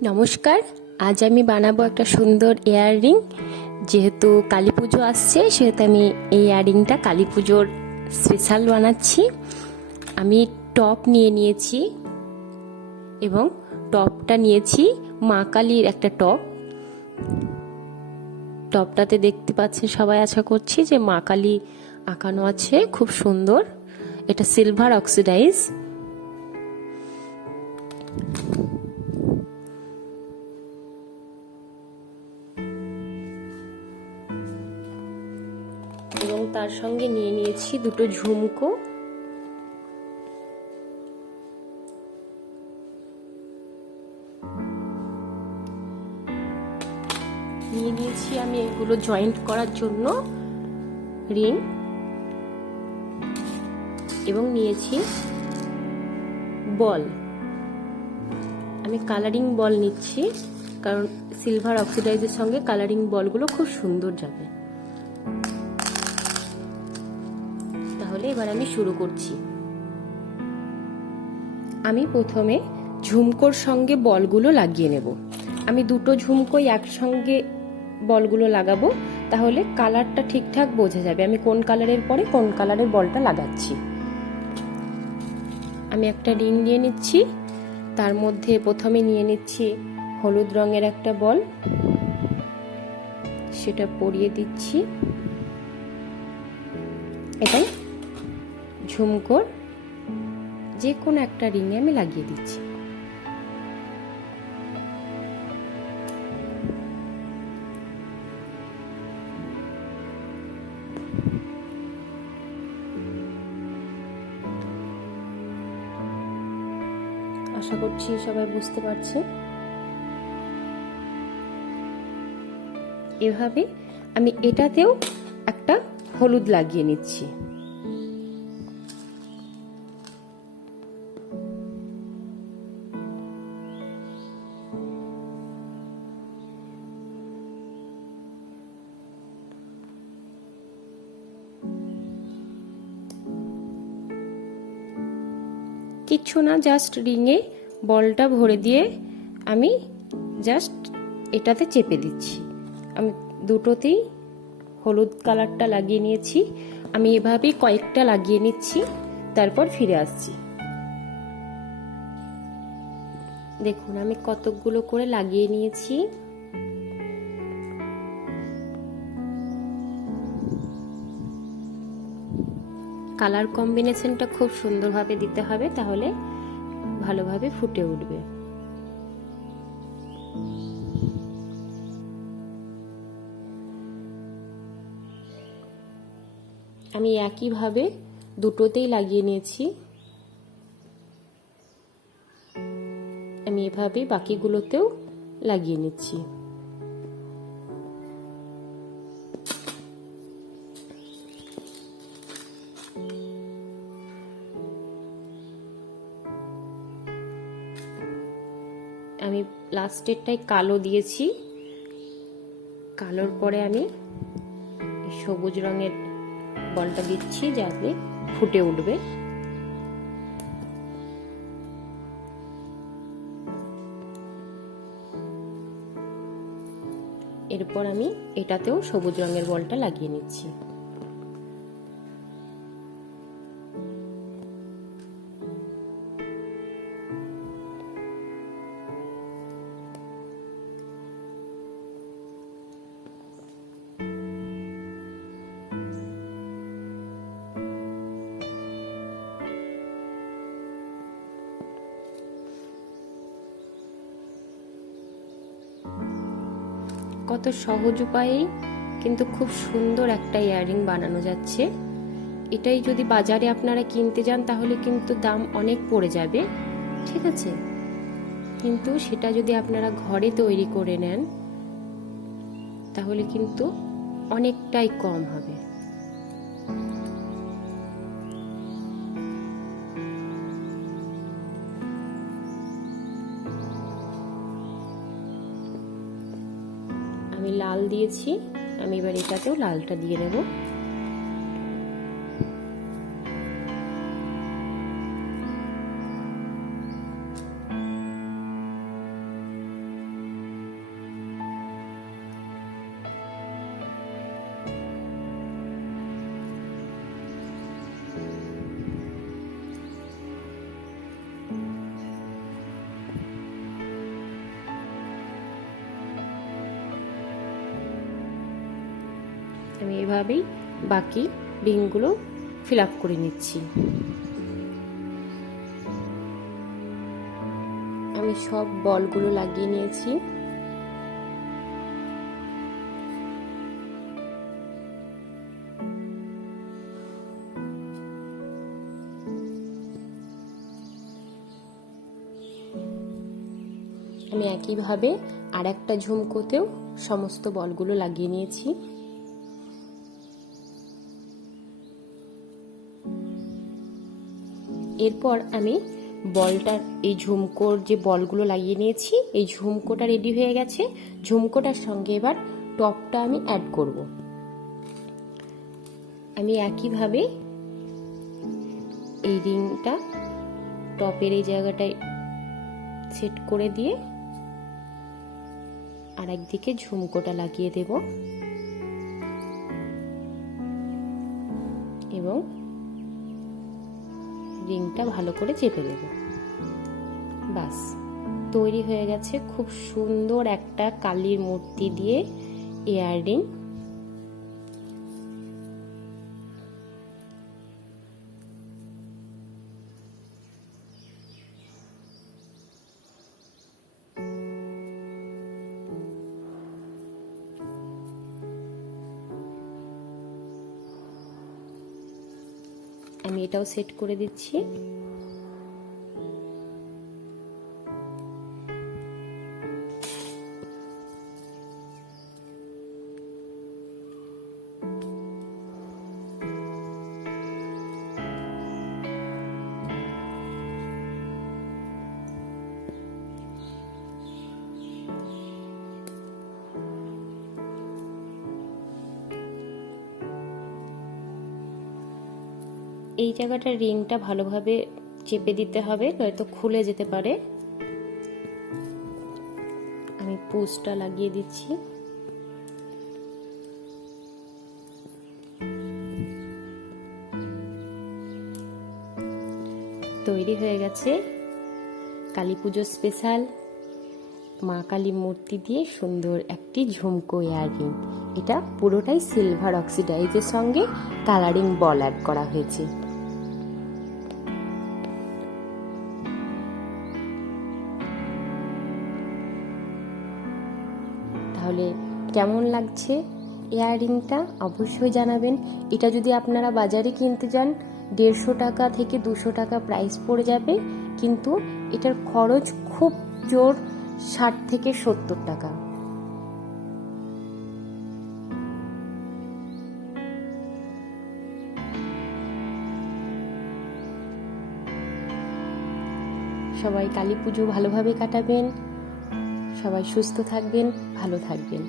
নমস্কার। আজ আমি বানাবো একটা সুন্দর ইয়াররিং। যেহেতু কালী পুজো আসছে সেহেতু আমি এই ইয়াররিংটা কালী পুজোর স্পেশাল বানাচ্ছি। আমি টপ নিয়ে নিয়েছি এবং টপটা নিয়েছি মা কালীর একটা টপ। টপটাতে দেখতে পাচ্ছেন সবাই, আশা করছি যে মা কালী আঁকানো আছে, খুব সুন্দর। এটা সিলভার অক্সিডাইজ। এবং তার সঙ্গে নিয়ে নিয়েছি দুটো ঝুমকো। নিয়ে নিয়েছি আমি এগুলো জয়েন্ট করার জন্য রিং, এবং নিয়েছি বল। আমি কালারিং বল নিচ্ছি কারণ সিলভার অক্সিডাইজের সঙ্গে কালারিং বলগুলো খুব সুন্দর যাবে। তাহলে এবার আমি শুরু করছি। আমি প্রথমে ঝুমকোর সঙ্গে বলগুলো লাগিয়ে নেব। আমি দুটো ঝুমকোই একসঙ্গে বলগুলো লাগাবো, তাহলে কালারটা ঠিকঠাক বোঝা যাবে আমি কোন কালারের পরে কোন কালারের বলটা লাগাচ্ছি। আমি একটা রিং নিয়ে নিচ্ছি, তার মধ্যে প্রথমে নিয়ে নিচ্ছি হলুদ রঙের একটা বল, সেটা পরিয়ে দিচ্ছি। এটাই ঝুমকোর যে কোনো একটা রিংয়ে আমি লাগিয়ে দিচ্ছি। আশা করছি সবাই বুঝতে পারছে। এভাবে আমি এটাতেও একটা হলুদ লাগিয়ে নিচ্ছি। কিচ্ছু না, জাস্ট রিংয়ে বলটা ভরে দিয়ে আমি জাস্ট এটাতে চেপে দিচ্ছি। আমি দুটোতেই হলুদ কালারটা লাগিয়ে নিয়েছি। আমি এভাবেই কয়েকটা লাগিয়ে নিচ্ছি, তারপর ফিরে আসছি। দেখুন আমি কতকগুলো করে লাগিয়ে নিয়েছি। কালার কম্বিনেশনটা খুব সুন্দরভাবে দিতে হবে, তাহলে ভালোভাবে ফুটে উঠবে। আমি একইভাবে দুটোতেই লাগিয়ে নিয়েছি। আমি এভাবে বাকিগুলোতেও লাগিয়ে নিচ্ছি। আমি লাস্টেরটাই কালো দিয়েছি, কালোর পরে আমি সবুজ রঙের বলটা দিচ্ছি যাতে ফুটে উঠবে। এরপর আমি এটাতেও সবুজ রঙের বলটা লাগিয়ে নিচ্ছি। কত সহজ উপায়েই কিন্তু খুব সুন্দর একটা ইয়াররিং বানানো যাচ্ছে। এটাই যদি বাজারে আপনারা কিনতে যান তাহলে কিন্তু দাম অনেক পড়ে যাবে, ঠিক আছে? কিন্তু সেটা যদি আপনারা ঘরে তৈরি করে নেন তাহলে কিন্তু অনেকটাই কম হবে। আমি লাল দিয়েছি, আমি এবার এটাতেও লালটা দিয়ে নেব। এভাবেই বাকি রিংগুলো ফিল আপ করে নিচ্ছি। আমি সব বলগুলো লাগিয়ে নিয়েছি। আমি একইভাবে আর একটা ঝুমকোতেও সমস্ত বলগুলো লাগিয়ে নিয়েছি। এরপর আমি বলটার এই ঝুমকোর যে বলগুলো লাগিয়ে নিয়েছি, এই ঝুমকোটা রেডি হয়ে গেছে। ঝুমকোটার সঙ্গে এবার টপটা আমি অ্যাড করব। আমি একইভাবে এই রিংটা টপের এই জায়গাটায় সেট করে দিয়ে আর একদিকে ঝুমকোটা লাগিয়ে দেব এবং রিংটা ভালো করে চেপে দেব। বাস তৈরি হয়ে গেছে খুব সুন্দর একটা কালীর মূর্তি দিয়ে ইয়াররিং। আমি এটাও সেট করে দিচ্ছি। এই জায়গাটা রিংটা ভালোভাবে চেপে দিতে হবে, নয়তো খুলে যেতে পারে। আমি পুশটা লাগিয়ে দিচ্ছি। তৈরি হয়ে গেছে কালী পুজো স্পেশাল মা কালী মূর্তি দিয়ে সুন্দর একটি ঝুমকো ইয়াররিং। এটা পুরোটাই সিলভার অক্সিডাইজের সঙ্গে কালারিং বল অ্যাড করা হয়েছে। তাহলে কেমন লাগছে ইয়াররিংটা অবশ্যই জানাবেন। এটা যদি আপনারা বাজারে কিনতে যান 150 টাকা থেকে 200 টাকা প্রাইস পড়ে যাবে, কিন্তু এটার খরচ খুব জোর 60 থেকে 70 টাকা। সবাই কালী পুজো ভালোভাবে কাটাবেন, সবাই সুস্থ থাকবেন, ভালো থাকবেন।